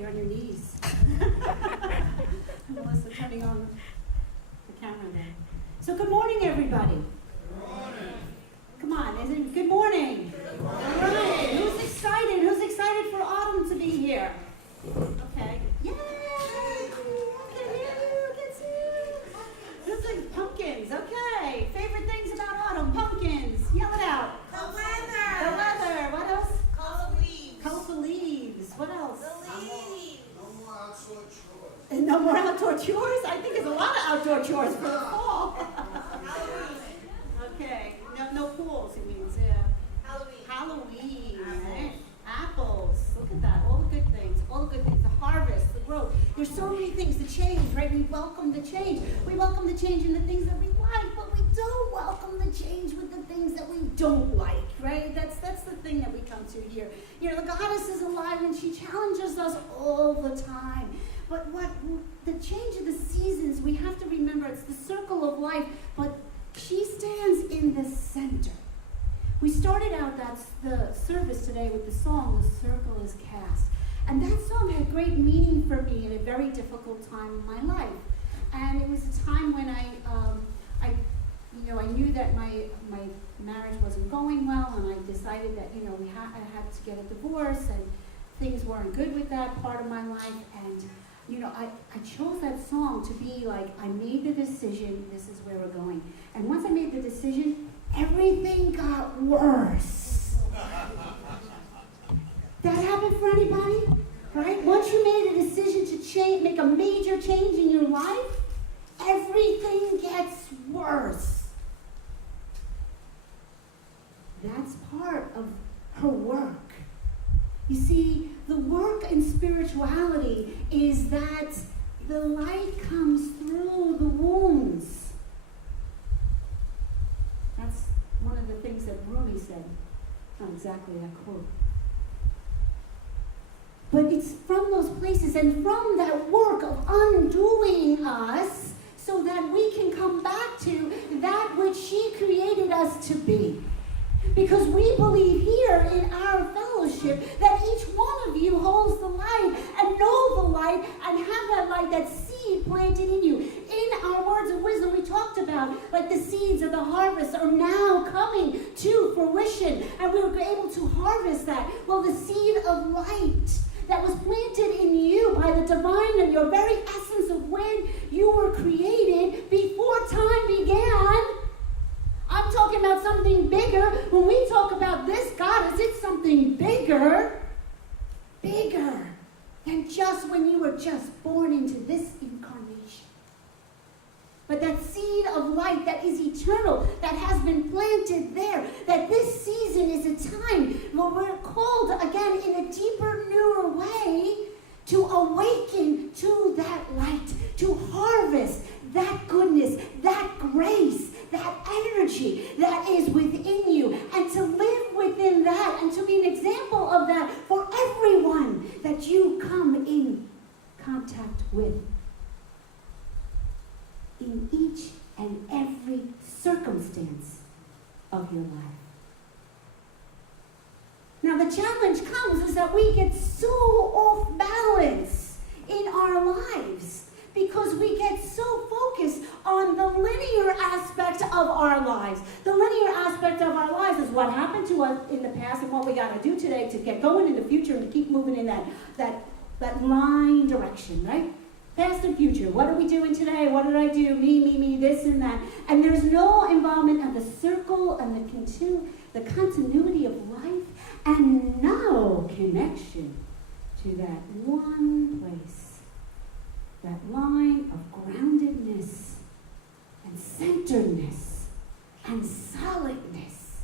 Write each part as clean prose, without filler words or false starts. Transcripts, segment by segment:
you're on your knees. Melissa turning on the camera there. So good morning, everybody. Good morning. Come on, isn't it? Good morning. Good morning. All right. Who's excited? Who's excited for autumn to be here? Okay. Yay! I can hear you. I can see you. Looks like pumpkins. Okay. Favorite things about autumn? Pumpkins. Yell it out. The weather. The weather. What else? Color leaves. Colorful leaves. What else? The leaves. No more outside chores. And no more outdoor chores? I think there's a lot of outdoor chores for the fall. Okay. No pools, it means, yeah. Halloween. Right? Apples. Look at that. All the good things. All the good things. The harvest, the growth. There's so many things to change, right? We welcome the change. We welcome the change in the things that we like, but we don't welcome the change with the things that we don't like, right? That's the thing that we come to here. You know, the goddess is alive and she challenges us all the time. But what the change of the seasons, we have to remember it's the circle of life, but she stands in the center. We started out the service today with the song, "The Circle is Cast." And that song had great meaning for me in a very difficult time in my life. And it was a time when I knew that my marriage wasn't going well, and I decided that, I had to get a divorce, and things weren't good with that part of my life. And I chose that song to be like, I made the decision, this is where we're going. And once I made the decision, everything got worse. That happened for anybody? Right? Once you made a decision to make a major change in your life, everything gets worse. That's part of her work. You see, the work in spirituality is that the light comes through the wounds. That's one of the things that Rumi said. Not exactly that quote. But it's from those places and from that work of undoing us so that we can come back to that which she created us to be. Because we believe here in our fellowship that each one of you holds the light and know the light and have that light, that seed planted in you. In our words of wisdom, we talked about like the seeds of the harvest are now coming to fruition, and we were able to harvest that. Well, the seed of light that was planted in you by the divine and your very essence of when you were created before time began. I'm talking about something bigger. When we talk about this goddess, it's something bigger than just when you were just born into this incarnation. But that seed of light that is eternal, that has been planted there, that this season is a time where we're called again in a deeper, newer way to awaken to that light, to harvest that goodness, that grace, that energy that is within you, and to live within that, and to be an example of that for everyone that you come in contact with in each and every circumstance of your life. Now the challenge comes is that we get so off balance in our lives because we get so focused on the linear aspect of our lives. The linear aspect of our lives is what happened to us in the past and what we got to do today to get going in the future and to keep moving in that line direction, right? Past and future. What are we doing today? What did I do? Me, this and that. And there's no involvement of the circle and the continuity of life, and no connection to that one place, that line of groundedness and centeredness and solidness.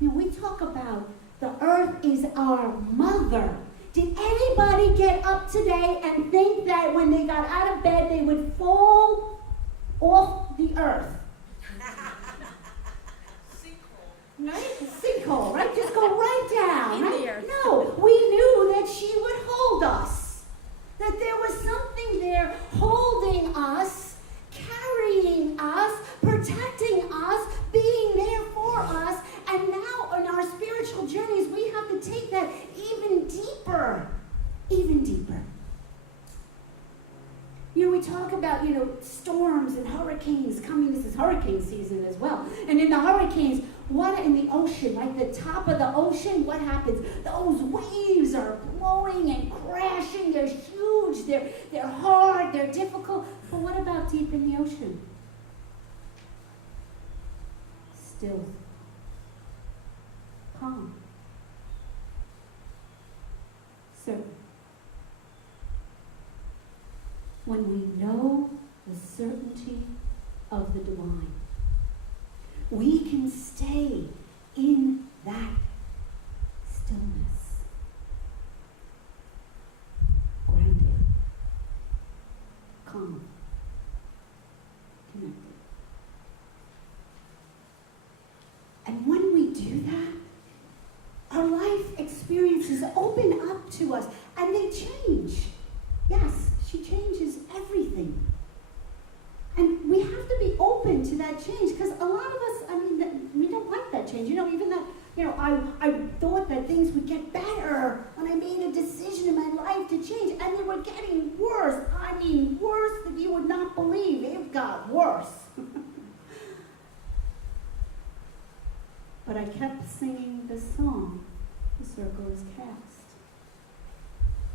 We talk about the earth is our mother. Did anybody get up today and think that when they got out of bed they would fall off the earth? Right? Sinkhole, right? Just go right down. Right? No, we knew that she would hold us. That there was something there holding us, carrying us, protecting us, being there for us. And now in our spiritual journeys, we have to take that even deeper. Even deeper. deeper. We talk about, storms and hurricanes coming. This is hurricane season as well. And in the hurricanes, what in the ocean, like the top of the ocean, what happens? Those waves are blowing and crashing. They're huge. They're hard. They're difficult. But what about deep in the ocean? Still. Calm. Certain. When we know the certainty of the divine, we can stay in that stillness, grounded, calm, connected. And when we do that, our life experiences open up to us and they change. Yes, she changes everything. And we have to be open to that change because a lot of us, we don't like that change. Even that, I thought that things would get better when I made a decision in my life to change. And they were getting worse. Worse than you would not believe. It got worse. But I kept singing the song, The Circle is Cast.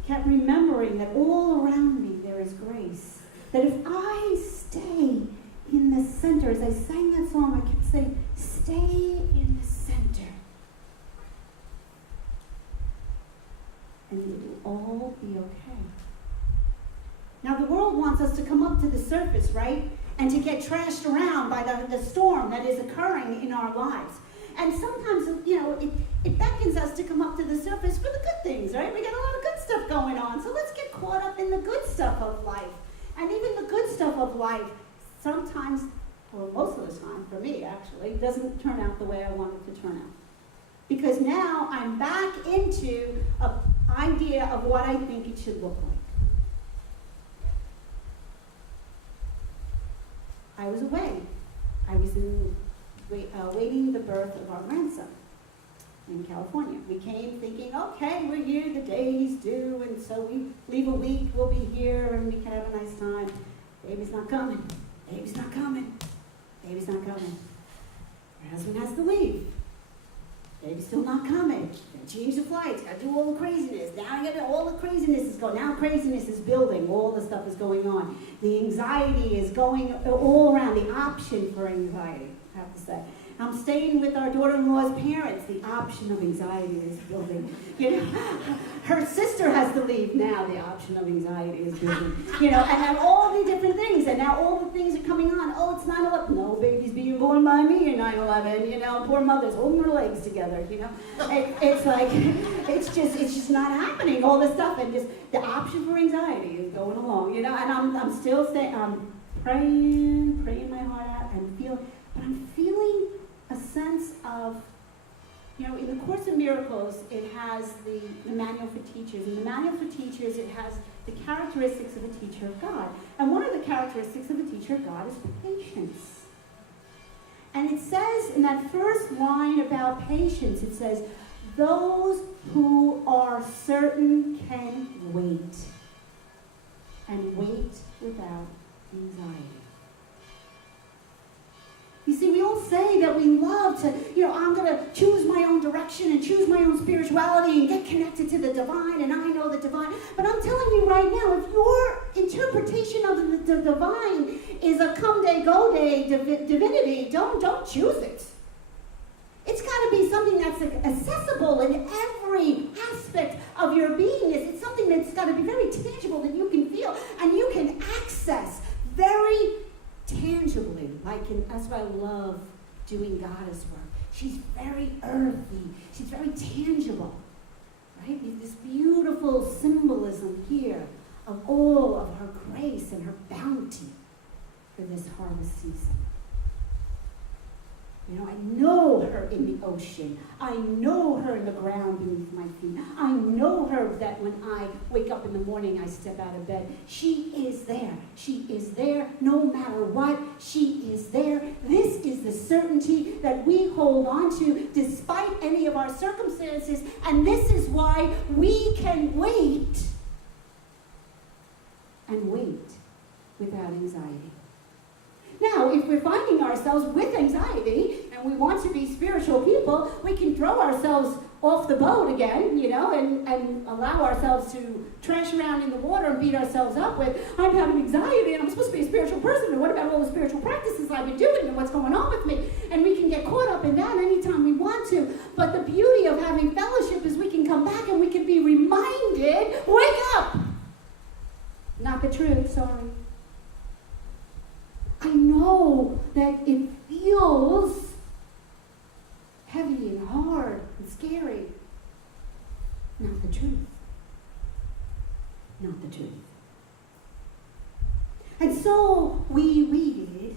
Kept remembering that all around me there is grace. That if I stay in the center, as I sang that song, I kept saying, stay in the center. And it will all be okay. Now the world wants us to come up to the surface, right? And to get trashed around by the storm that is occurring in our lives. And sometimes, it beckons us to come up to the surface for the good things, right? We got a lot of good stuff going on. So let's get caught up in the good stuff of life. And even the good stuff of life, sometimes, or most of the time, for me actually, doesn't turn out the way I want it to turn out. Because now I'm back into an idea of what I think it should look like. I was away. I was waiting the birth of our grandson in California. We came thinking, okay, we're here, the day he's due, and so we leave a week, we'll be here, and we can have a nice time. Baby's not coming. Baby's not coming. Baby's not coming. Her husband has to leave. Baby's still not coming. Gotta change the flights, gotta do all the craziness. Now all the craziness is going. Now craziness is building. All the stuff is going on. The anxiety is going all around. The option for anxiety, I have to say. I'm staying with our daughter-in-law's parents. The option of anxiety is building. Her sister has to leave now. The option of anxiety is building. And all the different things. And now all the things are coming on. Oh, it's 9/11. No baby's being born by me in 9/11. Poor mother's holding her legs together. It's like it's just not happening. All this stuff and just the option for anxiety is going along. And I'm still staying. I'm praying my heart out, and but I'm feeling a sense of, in the Course in Miracles, it has the manual for teachers. In the manual for teachers, it has the characteristics of a teacher of God. And one of the characteristics of a teacher of God is patience. And it says in that first line about patience, it says, those who are certain can wait. And wait without anxiety. You see, we all say that we love to, I'm going to choose my own direction and choose my own spirituality and get connected to the divine, and I know the divine. But I'm telling you right now, if your interpretation of the divine is a come day, go day divinity, don't choose it. It's got to be something that's accessible in every aspect of your beingness. It's something that's got to be very tangible that you can feel and you can access very tangibly. That's why I love doing goddess work. She's very earthy. She's very tangible. Right? This beautiful symbolism here of all of her grace and her bounty for this harvest season. I know her in the ocean. I know her in the ground beneath my feet. I know her that when I wake up in the morning, I step out of bed. She is there. She is there no matter what. She is there. This is the certainty that we hold on to despite any of our circumstances. And this is why we can wait without anxiety. Now, if we're finding ourselves with anxiety and we want to be spiritual people, we can throw ourselves off the boat again, and allow ourselves to trash around in the water and beat ourselves up with, I'm having anxiety and I'm supposed to be a spiritual person, and what about all the spiritual practices I've been doing and what's going on with me? And we can get caught up in that anytime we want to. But the beauty of having fellowship is we can come back and we can be reminded, wake up! Not the truth, sorry. I know that it feels heavy and hard and scary. Not the truth. Not the truth. And so we waited,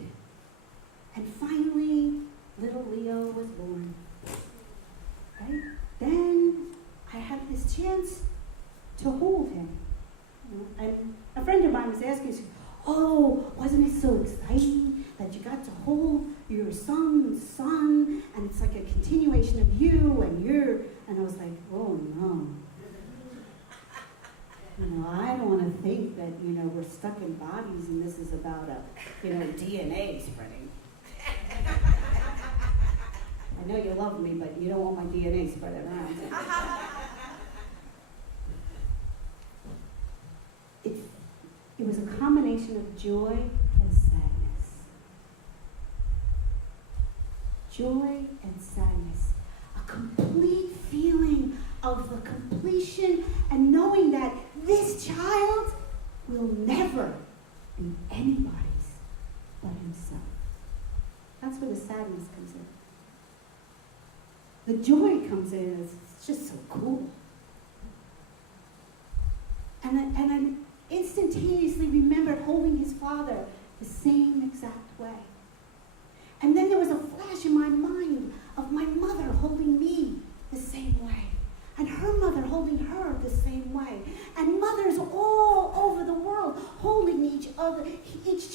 and finally little Leo was born. Right? Then I had this chance to hold him. And a friend of mine was asking, she said, oh, wasn't it so exciting that you got to hold your son's son, and it's like a continuation of you and I was like, oh no. I don't want to think that, we're stuck in bodies and this is about DNA spreading. I know you love me, but you don't want my DNA spread around. It was a combination of joy and sadness. Joy and sadness. A complete feeling of the completion and knowing that this child will never be anybody's but himself. That's where the sadness comes in. The joy comes in as it's just so cool. And I instantaneously remembered holding his father the same exact way. And then there was a flash in my mind of my mother holding me the same way, and her mother holding her the same way, and mothers all over the world holding each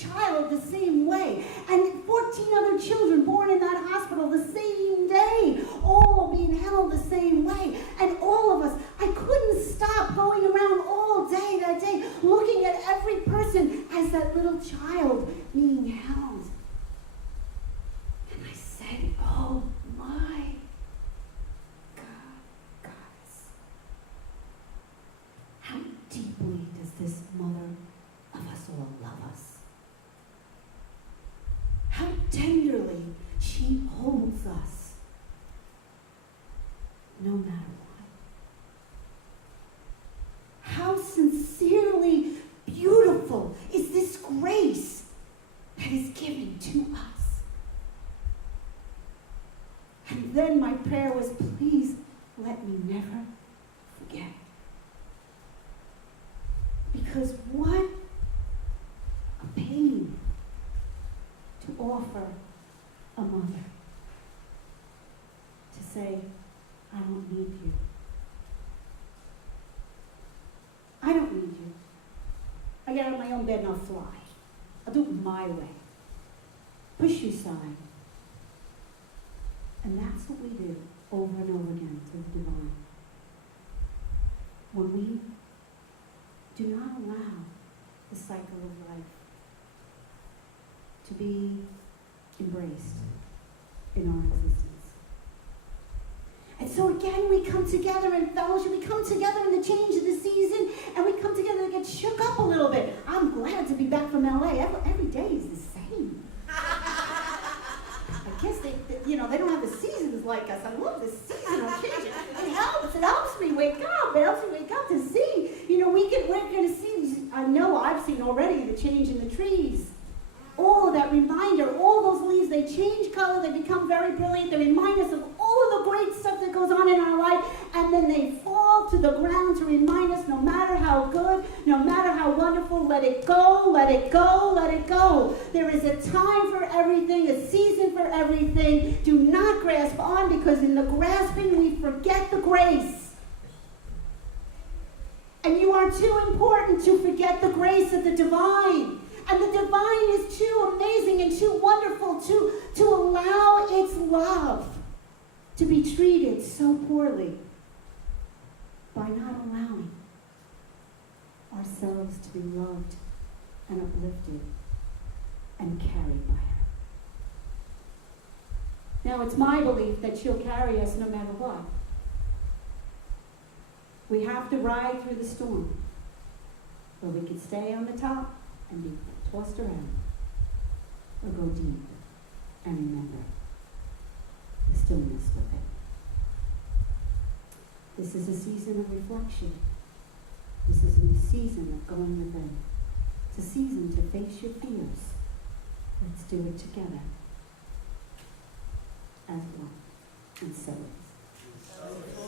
child the same way, and 14 other children born in that hospital the same day, all being held the same way, and all of us. I couldn't stop going around all day that day, looking at every person as that little child being held. And I said, oh my God, guys, how deeply does this mother of us all love us? How tenderly she holds us, no matter what. How sincerely beautiful is this grace that is given to us. And then my prayer was, please let me never forget. Because what a pain to offer a mother to say, I don't need you. I don't need you. I get out of my own bed and I'll fly. I'll do it my way. Push you aside. And that's what we do over and over again to the divine. When we do not allow the cycle of life to be embraced in our existence. And so again, we come together in fellowship, we come together in the change of the season, and we come together to get shook up a little bit. I'm glad to be back from LA. Every day is the same. I guess they don't have the seasons like us. I love this seasonal change. It helps me wake up. It helps me wake up to see. We're going to see, I know I've seen already the change in the trees. All of that reminder, all those leaves, they change color, they become very brilliant, they remind us of all of the great stuff that goes on in our life, and then they fall to the ground to remind us, no matter how good, no matter how wonderful, let it go, let it go, let it go. There is a time for everything, a season for everything. Do not grasp on, because in the grasping we forget the grace. And you are too important to forget the grace of the divine. And the divine is too amazing and too wonderful to allow its love to be treated so poorly by not allowing ourselves to be loved and uplifted and carried by her. Now, it's my belief that she'll carry us no matter what. We have to ride through the storm, or we can stay on the top and be tossed around, or go deep and remember the stillness with it. This is a season of reflection. This is a season of going within. It's a season to face your fears. Let's do it together as one. And so it is.